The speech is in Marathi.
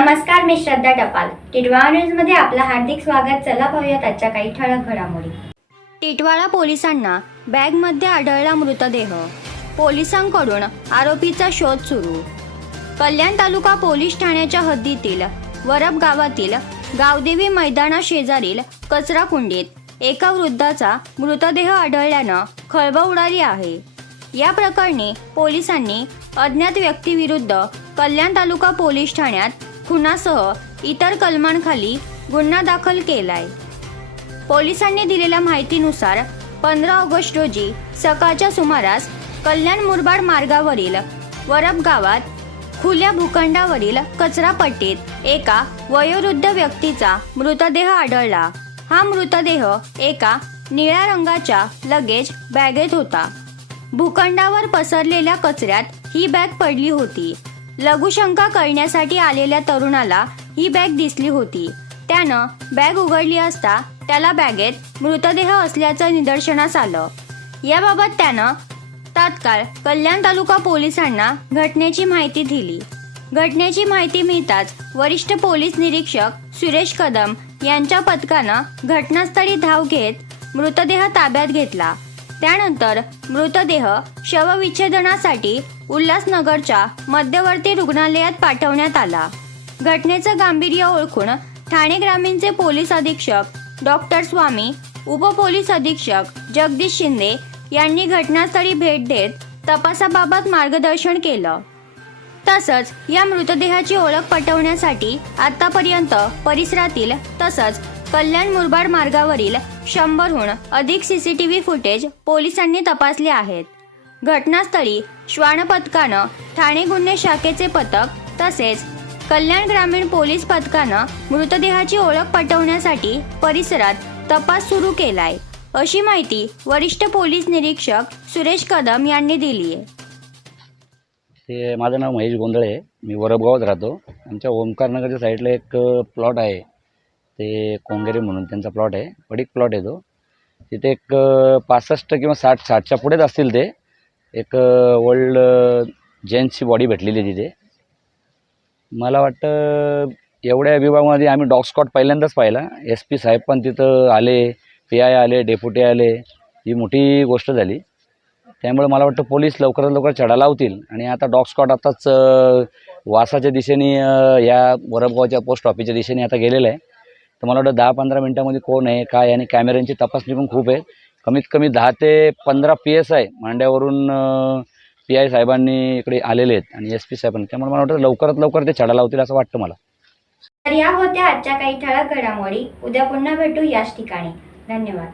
नमस्कार मी श्रद्धा टपाल. टिटवाळा न्यूजमध्ये आपलं हार्दिक स्वागत. चला पाहूयात आजच्या काही ठळक घडामोडी. टिटवाळा पोलिसांना बॅगमध्ये आढळला मृतदेह. पोलिसांकडून आरोपीचा शोध सुरू. कल्याण तालुका पोलीस ठाण्याच्या हद्दीतील वरब गावातील गावदेवी मैदाना शेजारील कचरा कुंडीत एका वृद्धाचा मृतदेह आढळल्यानं खळबळ उडाली आहे. या प्रकरणी पोलिसांनी अज्ञात व्यक्तीविरुद्ध कल्याण तालुका पोलीस ठाण्यात खुनासह इतर कलमांखाली गुन्हा दाखल केलाय. पोलिसांनी दिलेल्या माहितीनुसार पंधरा ऑगस्ट रोजी सकाळच्या सुमारास कल्याण मुरबाड मार्गावरील वरब गावात खुल्या भूखंडावरील कचरापट्टीत एका वयोवृद्ध व्यक्तीचा मृतदेह आढळला. हा मृतदेह एका निळ्या रंगाच्या लगेज बॅगेत होता. भूखंडावर पसरलेल्या कचऱ्यात ही बॅग पडली होती. लघुशंका करण्यासाठी आलेल्या तरुणाला ही बॅग दिसली होती. त्यानं बॅग उघडली असता त्याला बॅगेत मृतदेह असल्याचं निदर्शनास आलं. याबाबत त्यानं तात्काळ कल्याण तालुका पोलिसांना घटनेची माहिती दिली. घटनेची माहिती मिळताच वरिष्ठ पोलीस निरीक्षक सुरेश कदम यांच्या पथकानं घटनास्थळी धाव घेत मृतदेह ताब्यात घेतला. त्यानंतर मृतदेह शवविच्छेदनासाठी उल्हासनगरच्या मध्यवर्ती रुग्णालयात पाठवण्यात आला. घटनेचं गांभीर्य ओळखून ठाणे ग्रामीणचे पोलीस अधीक्षक डॉक्टर स्वामी उपपोलीस अधीक्षक जगदीश शिंदे यांनी घटनास्थळी भेट देत तपासाबाबत मार्गदर्शन केलं. तसंच या मृतदेहाची ओळख पटवण्यासाठी आतापर्यंत परिसरातील तसंच कल्याण मुरबाड मार्गावरील शंभरहून अधिक सीसीटीव्ही फुटेज पोलिसांनी तपासले आहेत. घटनास्थळी श्वान पथकानं ठाणे गुन्हे शाखेचे पथक तसेच कल्याण ग्रामीण पोलीस पथकानं मृतदेहाची ओळख पटवण्यासाठी परिसरात तपास सुरू केलाय. अशी माहिती वरिष्ठ पोलीस निरीक्षक सुरेश कदम यांनी दिली आहे. ते माझं नाव महेश गोंधळे मी वरबगावात राहतो. आमच्या ओंकारनगरच्या साईडला एक प्लॉट आहे. ते कोंगेरी म्हणून त्यांचा प्लॉट आहे. पडीक प्लॉट आहे तो. तिथे एक पासष्ट किंवा साठ साठच्या पुढेच असतील ते. एक वर्ल्ड जेंट्सची बॉडी भेटलेली तिथे. मला वाटतं एवढ्या विभागामध्ये आम्ही डॉग स्कॉट पहिल्यांदाच पाहिला. एस पी साहेब पण तिथं आले पी आय आले डेप्युटी आले. ही मोठी गोष्ट झाली. त्यामुळे मला वाटतं पोलीस लवकरात लवकर चढा लावतील. आणि आता डॉग स्कॉट आताच वासाच्या दिशेने या वरबगावच्या पोस्ट ऑफिसच्या दिशेने आता गेलेलं आहे. तर मला वाटतं दहा पंधरा मिनटामध्ये कोण आहे काय आणि कॅमेऱ्यांची तपासणी पण खूप आहे. कमीत कमी दहा ते पंधरा पी एस आय मांड्यावरून पी आय साहेबांनी इकडे आलेले आहेत आणि एस पी साहेबांनी. त्यामुळे मला वाटतं लवकरात लवकर ते छडा लावतील असं वाटतं मला. तर या होत्या आजच्या काही ठळक घडामोडी. उद्या पुन्हा भेटू याच ठिकाणी. धन्यवाद.